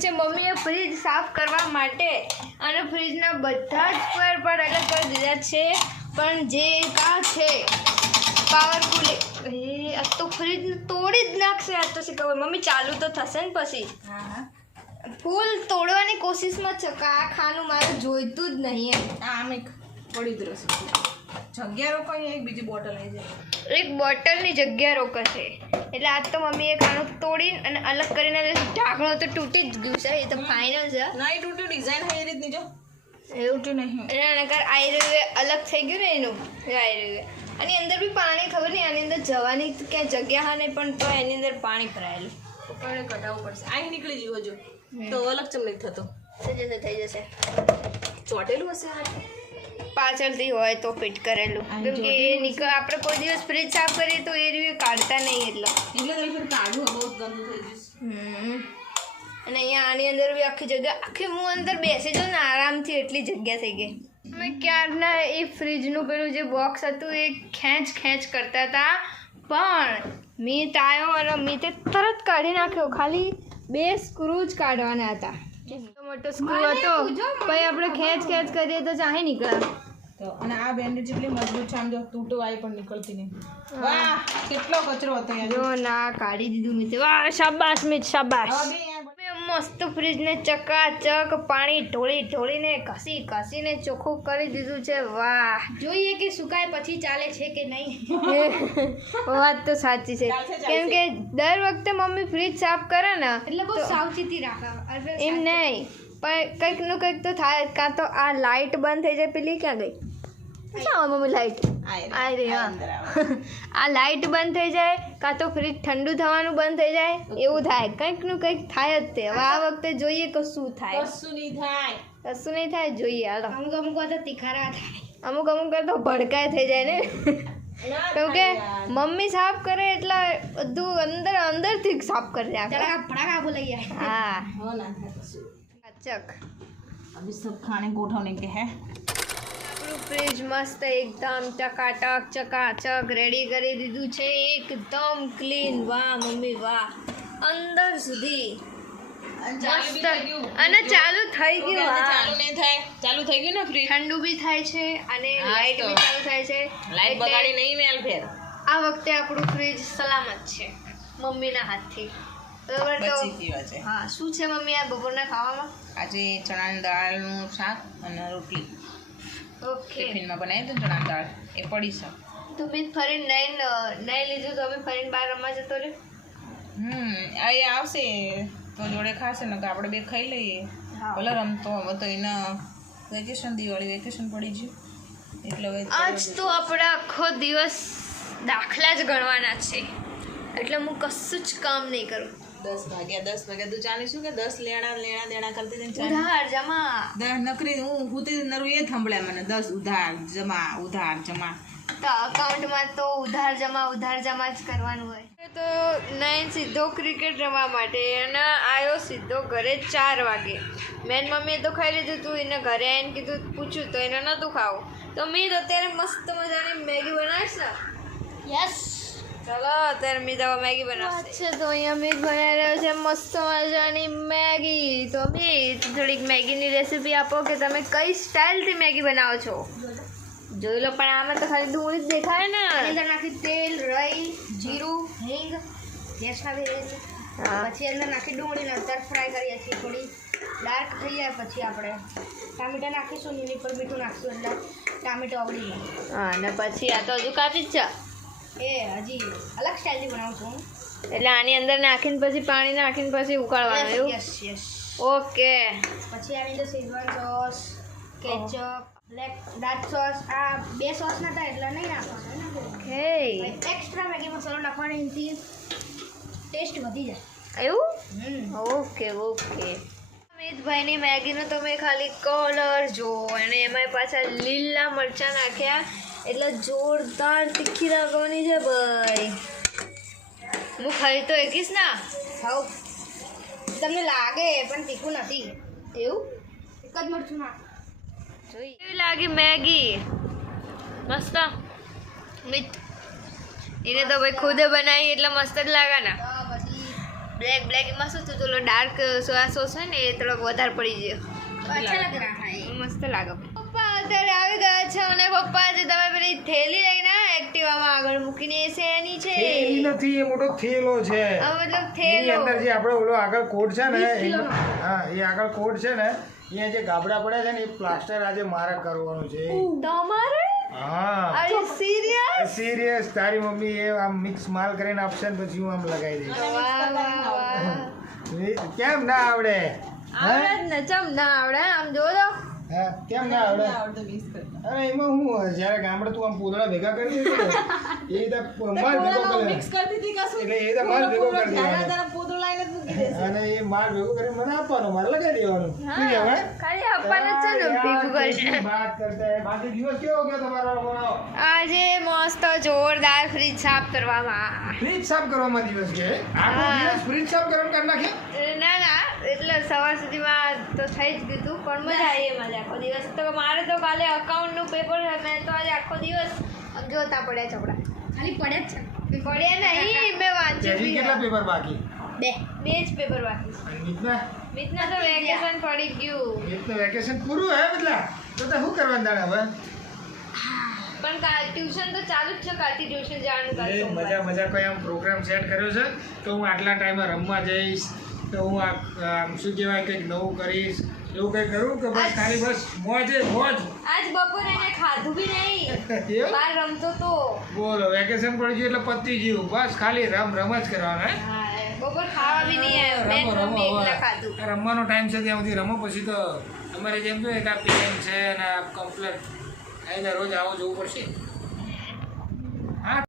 લીધું છે મમ્મીએ ફ્રીજ સાફ કરવા માટે અને ફ્રીજના બધા જ સ્ક્વેર પાર્ટ અલગ કરી દીધા છે પણ જે કાં છે પાવરફુલ આ તો ફ્રીજ તોડી જ નાખશે આ તો શીખબર મમ્મી ચાલુ તો થશે ને પછી ફૂલ તોડવાની કોશિશમાં છે કે આ ખાનું મારે જોઈતું જ નહીં એમ આમ એક પડી જ રહેશે જગ્યા રોકાઈ એક બીજી બોટલ આવી જાય એક બોટલની જગ્યા રોકાશે એટલે આજ તો મમ્મીએ ખાનું તોડીને અને અલગ કરીને ઢાંકણું તો તૂટી જ ગયું છે એ તો ફાઇનલ છે નહીં તૂટ્યું ડિઝાઇન એ રીતની જો એવું તૂટ્યું નહીં એના નકર આયુર્વેદ અલગ થઈ ગયું ને એનું આયુર્વેદ અને અંદર બી પાણી ખબર નહીં આની અંદર જવાની ક્યાં જગ્યા હા નહીં પણ તો એની અંદર પાણી ભરાયેલું પકડે કઢાવવું પડશે અહીં નીકળી ગયું હજુ તો અલગ ચમડી થતો થઈ જશે ચોટેલું હશે પાછળથી હોય તો ફિટ કરેલું કેમ કે આપણે કોઈ દિવસ ફ્રીજ સાફ કરીએ તો એ રીતે કાઢતા નહીં એટલે કાઢવું બહુ ગંદુ થઈ જશે અને અહીંયા આની અંદર બી આખી જગ્યા આખી હું અંદર બેસી જાઉં ને આરામથી એટલી જગ્યા થઈ ગઈ અમે ક્યારના એ ફ્રીજનું પેલું જે બોક્સ હતું એ ખેંચ કરતા હતા પણ મીત આવ્યો અને મીતે તરત કાઢી નાખ્યો ખાલી 2 સ્ક્રૂ જ કાઢવાના હતા મોટો સ્ક્રૂ હતો પછી આપણે ખેંચ કરીએ તો ચાહે નીકળે તો અને આ બેન્ડેજ જેટલી મજબૂત છે આમ જો તૂટો આવી પણ નીકળતી નહીં વાહ કેટલો કચરો હતો જો ના કાઢી દીધું મીતે વાહ શાબાશ મીત શાબાશ મસ્ત ફ્રીજને ચકાચક પાણી ઢોળીને ઘસીને ચોખ્ખું કરી દીધું છે વાહ જોઈએ કે સુકાય પછી ચાલે છે કે નહીં વાત તો સાચી છે કેમ કે દર વખતે મમ્મી ફ્રીજ સાફ કરે ને એટલે બહુ સાવચેતી રાખે એમ નહીં પણ કંઈકનું કંઈક તો થાય કાં તો આ લાઇટ બંધ થઈ જાય પેલી ક્યાં ગઈ ક્યાં મમ્મી લાઇટ આ લાઇટ બંધ થઈ જાય કાં તો ફ્રીજ ઠંડુ થવાનું બંધ થઈ જાય એવું થાય કંઈકનું કંઈક થાય જ તે હવે આ વખતે જોઈએ કે શું થાય કશું નહીં થાય જોઈએ હાલો અમુક વાર તો તીખારા થાય અમુક વાર તો ભડકાય થઈ જાય ને કેમ કે મમ્મી સાફ કરે એટલે બધું અંદરથી સાફ કરી નાખે ભડાકા બોલાઈ જાય હા ચક अभी सब खाने को उठाने के हैं ફ્રીજ મસ્ત એકદમ ચકાચક રેડી કરી દીધું છે એકદમ ક્લીન વાહ મમ્મી વાહ અંદર સુધી મસ્ત અને ચાલુ થઈ ગયું ચાલુ થઈ ગયું ને ફ્રીજ ઠંડુ બી થાય છે અને લાઇટ બી ચાલુ થાય છે લાઇટ બગાડી નહીં મેલ ફેર આ વખતે આપણું ફ્રીજ સલામત છે મમ્મીના હાથથી બરાબર તો હા શું છે મમ્મી આ બપોરના ખાવામાં આજે ચણાની દાળનું શાક અને રોટલી ઓકે ટિફિનમાં બનાવી તો ચણાની દાળ એ પડી છે તો બી ફરીને નહીં લીધું તો અમે ફરીને બહાર રમવા જતો રે એ આવશે તો જોડે ખાશે ને તો આપણે બે ખાઈ લઈએ ભલે રમતો હવે તો એના દિવાળી વેકેશન પડી ગયું એટલે હવે આજ તો આપણે આખો દિવસ દાખલા જ ગણવાના છે એટલે હું કશું જ કામ નહીં કરું 10 વાગ્યા તું ચાલીશું કે 10 લેણા દેણા કરતી ઉધાર જમા નકરી હું તે નરું એ થાંભળ્યા મને 10 ઉધાર જમા તો અકાઉન્ટમાં તો ઉધાર જમા જ કરવાનું હોય તો નયન સીધો ક્રિકેટ રમવા માટે અને આવ્યો સીધો ઘરે 4 વાગે મેન મમ્મીએ તો ખાઈ લીધું તું એને ઘરે આવીને કીધું પૂછ્યું તો એને નહોતું ખાવું તો મેં તો અત્યારે મસ્ત મજાની મેગી બનાવીશ ને યસ ચલો અત્યારે મેં તો મેગી બનાવશે તો અહીંયા મેં બનાવી રહ્યો છે મસ્ત મજાની મેગી તો મેં થોડીક મેગીની રેસીપી આપો કે તમે કઈ સ્ટાઇલથી મેગી બનાવો છો જોઈ લો પણ આમાં તો ખાલી ડુંગળી જ દેખાય ને અંદર નાખી તેલ રાઈ જીરું હિંગ જેસા બી રહેશે પછી અંદર નાખી ડુંગળીને તર ફ્રાય કરીએ છીએ થોડી ડાર્ક થઈ જાય પછી આપણે ટામેટા નાખીશું ને એની પર મીઠું નાખીશું એટલે ટામેટો આવડી જાય હા ને પછી આ તો હજુ કાચી જ છે એ હજી અલગ સ્ટાઇલથી બનાવું છું એટલે આની અંદર નાખીને પછી પાણી નાખીને પછી ઉકાળવાનું એવું યસ ઓકે પછી આની અંદર schezwan sauce ketchup black dark sauce આ 2 સોસ નતા એટલે નહીં નાખવાનું ઓકે એક્સ્ટ્રા મેગી મસાલો નાખવાનો એનાથી ટેસ્ટ વધી જાય એવું ઓકે અમિતભાઈની મેગીનો તમે ખાલી કલર જો અને એમાં પાછા લીલા મરચાં નાખ્યા એટલે જોરદાર તીખી લાગવાની છે ભાઈ હું ખાઈ તો એકીશ ના ખાવ તમને લાગે પણ તીખું નથી એવું એક જ મરચું ના જોઈ કેવી લાગી મેગી મસ્ત મિત એને તો ભાઈ ખુદે બનાવી એટલે મસ્ત જ લાગે ને પછી બ્લેક બ્લેક એમાં શું થોડો ડાર્ક સોયા સોસ હોય ને એ થોડોક વધારે પડી જાય अच्छा लग रहा है મસ્ત લાગે પપ્પા અત્યારે આવી ગયા છે અને પપ્પા જે તમે પેલી થેલી લઈને એક્ટિવામાં આગળ મૂકીને એ છે એની છે થેલી નથી, એ મોટો થેલો છે. આ મતલબ એની થેલો અંદર જે આપણે ઓલો આગળ કોટ છે ને હા એ આગળ કોટ છે ને અહીંયા જે ગાબડા પડ્યા છે ને એ પ્લાસ્ટર આજે મારે કરવાનું છે. તમારે હા આર યુ સિરિયસ સિરિયસ, તારી મમ્મી એ આમ મિક્સ માલ કરીને આપશે ને પછી હું આમ લગાવી દઈશ. વાહ વાહ વાહ કેમ ના આવડે? આવડે જ ને ચમ ના આવડે આમ જો તો હા કેમ ના આવડે? આવડતું મિસ કરતા અરે એમાં હું હોય, જ્યારે ગામડે તું આમ પોદળા ભેગા કરી દે ને, એ રીતે માલ ભેગો કરે મિક્સ કરતી હતી કશું એટલે એ રીતે માલ ભેગો કરી દેવાનો તારા પોતું લાઈને જ મૂકી દેશે અને એ માલ ભેગો કરીને મને આપવાનો, મારે લગાવી દેવાનું. શું કહેવાય? ખાલી આપવાના છે ને ભેગું કરીને વાત કરતા હે. બાકી દિવસ કેવો ગયો તમારો રમવાનો? આજે મસ્ત જોરદાર ફ્રીજ સાફ કરવામાં ફ્રીજ સાફ કરવામાં દિવસ કે આખો હા. દિવસ ફ્રીજ સાફ કરવાનું કરી નાખે? ના ના એટલે સવાર સુધીમાં તો થઈ જ ગયું હતું પણ મજા આવી એમ જ આખો દિવસ તો મારે તો કાલે અકાઉન્ટનું પેપર મેં તો આજે આખો દિવસ જોતા પડ્યા ચોપડા खाली पड़े छ પડ્યા નહીં મેં વાંચ્યું હજી બી કેટલા હા. પેપર બાકી? બે જ પેપર બાકી છે. અને નીતના? બીજના તો વેકેશન પડી ગયું નીતનું વેકેશન પૂરું હે બદલા? તો શું કરવાનું તાણે હવે? પણ ટ્યુશન તો ચાલુ જ છે કાલથી ટ્યુશન જવાનું એ કાલ સોમવારે. મજા કોઈ આમ પ્રોગ્રામ સેટ કર્યો છે તો હું આટલા ટાઈમે રમવા જઈશ તો હું આમ શું કહેવાય કંઈક નવું કરીશ એવું કંઈ કરું કે બસ ખાલી બસ મોજે મોજ? આજ બપોરે એને ખાધું બી નહીં એવું? બહાર રમતો તો બોલો વેકેશન પડી ગયું એટલે પતી ગયું, બસ ખાલી રમ જ કરવાનો હે? હા બપોર ખાવા બી નહીં આવ્યો મેં રમો રમો મમ્મી એકલા હવે. ખાધું આ રમવાનો ટાઈમ છે ત્યાં સુધી રમો, પછી તો અમારે જેમ જોઈએ કે આ પીએમ છે અને આ કમ્પ્લેટ આવીને રોજ આવો જવું પડશે. હા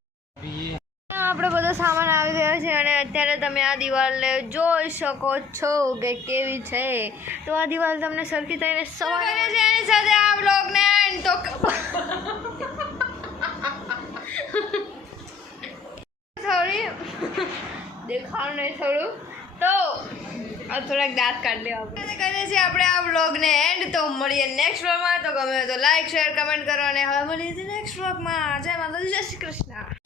આપણો બધો સામાન આવી ગયો છે અને અત્યારે તમે આ દિવાલને જોઈ શકો છો કે કેવી છે તો આ દિવાલ તમને સરખી થઈને સવાર કરે છે એની સાથે આ બ્લોગને એન્ડ તો થોડી દેખાવ નહીં થોડું તો આ થોડાક દાંત કાઢી લેવા કરીએ છીએ આપણે આ બ્લોગને એન્ડ તો મળીએ નેક્સ્ટ બ્લોગમાં તો ગમે તો લાઈક શેર કમેન્ટ કરો અને હવે મળીએ નેક્સ્ટ બ્લોગમાં જય માતાજી જય શ્રી કૃષ્ણ